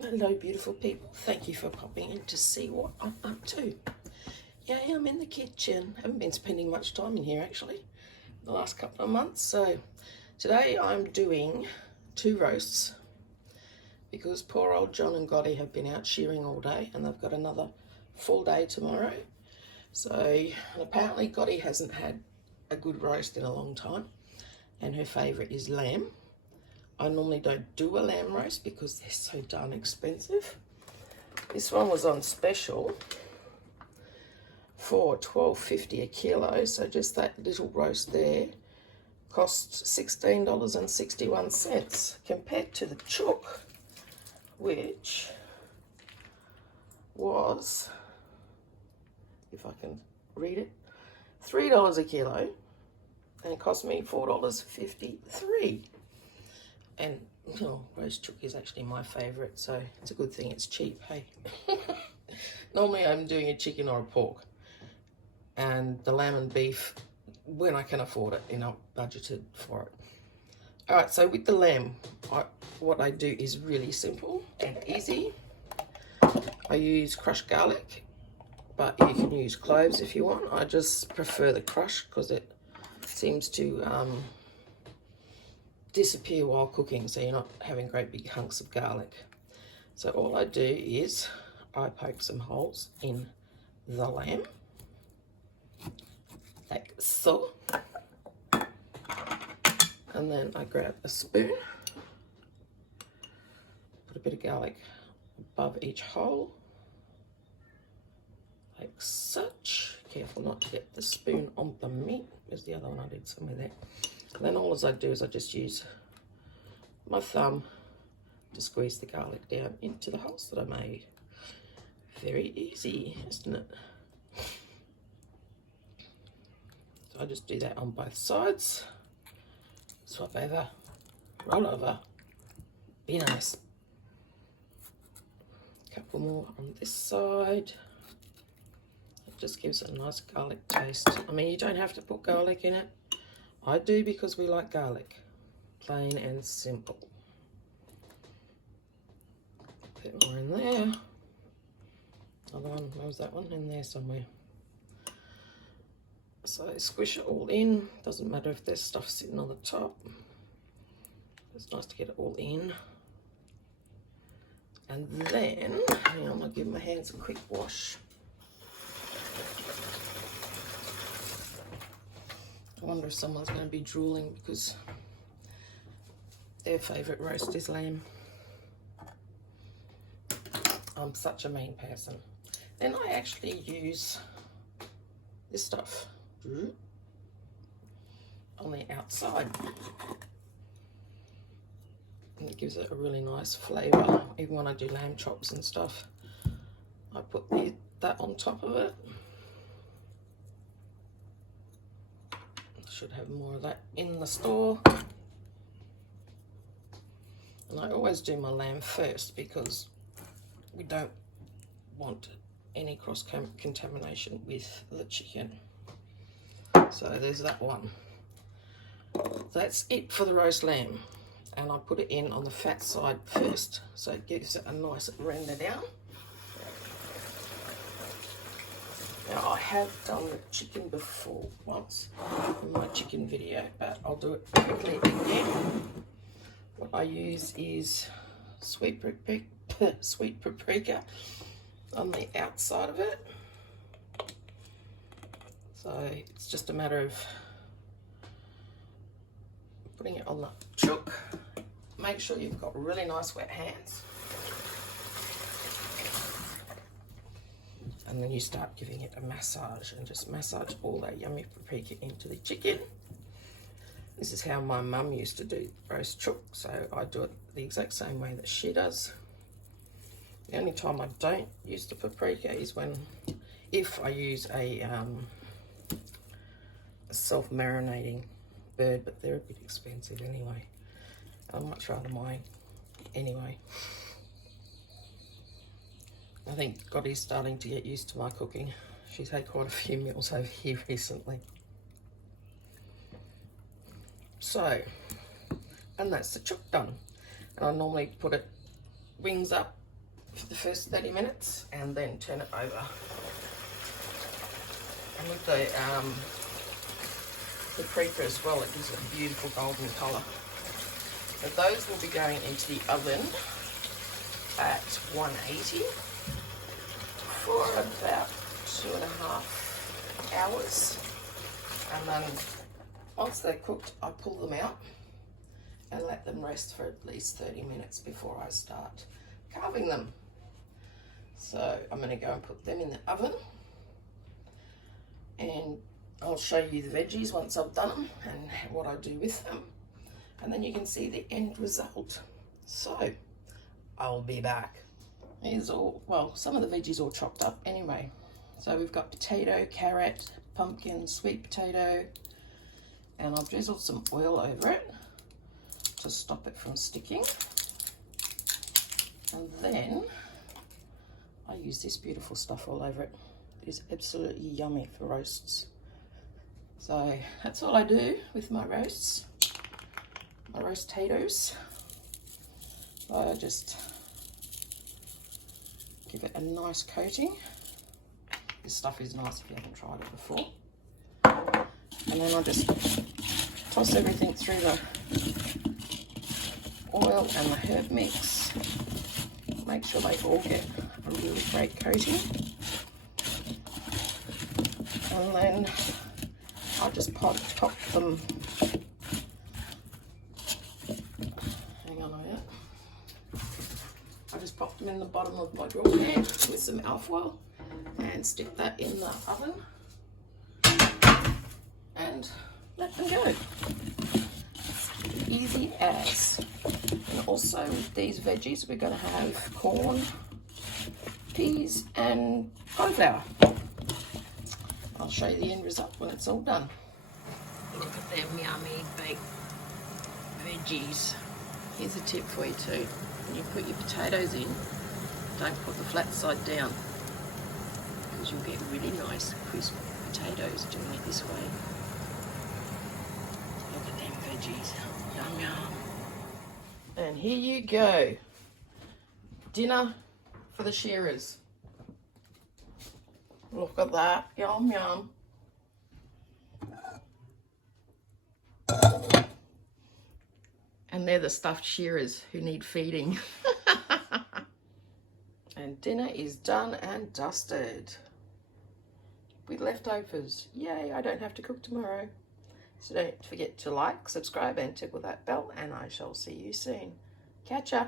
Hello beautiful people, thank you for popping in to see what I'm up to. Yeah, I'm in the kitchen. Haven't been spending much time in here actually the last couple of months. So today I'm doing 2 roasts because poor old John and Gotti have been out shearing all day and they've got another full day tomorrow. So apparently Gotti hasn't had a good roast in a long time and her favourite is lamb. I normally don't do a lamb roast because they're so darn expensive. This one was on special for $12.50 a kilo, so just that little roast there cost $16.61 compared to the chook, which was, if I can read it, $3 a kilo, and it cost me $4.53. And roast chook is actually my favourite, so it's a good thing it's cheap, hey? Normally I'm doing a chicken or a pork, and the lamb and beef when I can afford it, budgeted for it. Alright, so with the lamb, what I do is really simple and easy. I use crushed garlic, but you can use cloves if you want. I just prefer the crushed because it seems to disappear while cooking, so you're not having great big hunks of garlic. So all I do is I poke some holes in the lamb, like so, and then I grab a spoon, put a bit of garlic above each hole, like such. Careful not to get the spoon on the meat, because the other one I did somewhere there. And then all I do is I just use my thumb to squeeze the garlic down into the holes that I made. Very easy, isn't it? So I just do that on both sides. Swap over, roll over, be nice. A couple more on this side. It just gives it a nice garlic taste. I mean, you don't have to put garlic in it. I do because we like garlic, plain and simple. A bit more in there. Another one, where was that one? In there somewhere. So squish it all in. Doesn't matter if there's stuff sitting on the top. It's nice to get it all in. And then, hang on, I'll give my hands a quick wash. I wonder if someone's going to be drooling because their favourite roast is lamb. I'm such a mean person. Then I actually use this stuff on the outside. And it gives it a really nice flavour. Even when I do lamb chops and stuff, I put that on top of it. Should have more of that in the store. And I always do my lamb first because we don't want any cross contamination with the chicken. So there's that one. That's it for the roast lamb, and I put it in on the fat side first, so it gives it a nice render down. Now, I have done the chicken before once in my chicken video, but I'll do it quickly again. What I use is sweet paprika on the outside of it. So it's just a matter of putting it on the chook. Make sure you've got really nice wet hands. And then you start giving it a massage and just massage all that yummy paprika into the chicken. This is how my mum used to do roast chook, so I do it the exact same way that she does. The only time I don't use the paprika is if I use a self-marinating bird, but they're a bit expensive anyway. I'd much rather mine anyway. I think Gotti's starting to get used to my cooking. She's had quite a few meals over here recently. And that's the chook done. And I normally put it wings up for the first 30 minutes and then turn it over. And with the creeper as well, it gives it a beautiful golden colour. But those will be going into the oven at 180 for about 2.5 hours. And then once they're cooked, I pull them out and let them rest for at least 30 minutes before I start carving them. So I'm going to go and put them in the oven, and I'll show you the veggies once I've done them and what I do with them, and then you can see the end result. So I'll be back. Here's all, well, some of the veggies all chopped up anyway. So we've got potato, carrot, pumpkin, sweet potato, and I've drizzled some oil over it to stop it from sticking. And then I use this beautiful stuff all over it. It is absolutely yummy for roasts. So that's all I do with my roasts, my roast potatoes. I just give it a nice coating. This stuff is nice if you haven't tried it before. And then I just toss everything through the oil and the herb mix. Make sure they all get a really great coating. And then I just pop them. Hang on a minute. I just pop them in the bottom of my drawer there with some alfoil and stick that in the oven and let them go. Easy as. And also with these veggies we're going to have corn, peas and cauliflower. I'll show you the end result when it's all done. Look at them yummy baked veggies. Here's a tip for you too. When you put your potatoes in, don't put the flat side down, because you'll get really nice crisp potatoes doing it this way. Look at them veggies. Yum yum. And here you go. Dinner for the shearers. Look at that. Yum yum. And they're the stuffed shearers who need feeding. And dinner is done and dusted. With leftovers. Yay, I don't have to cook tomorrow. So don't forget to like, subscribe and tickle that bell, and I shall see you soon. Catch ya.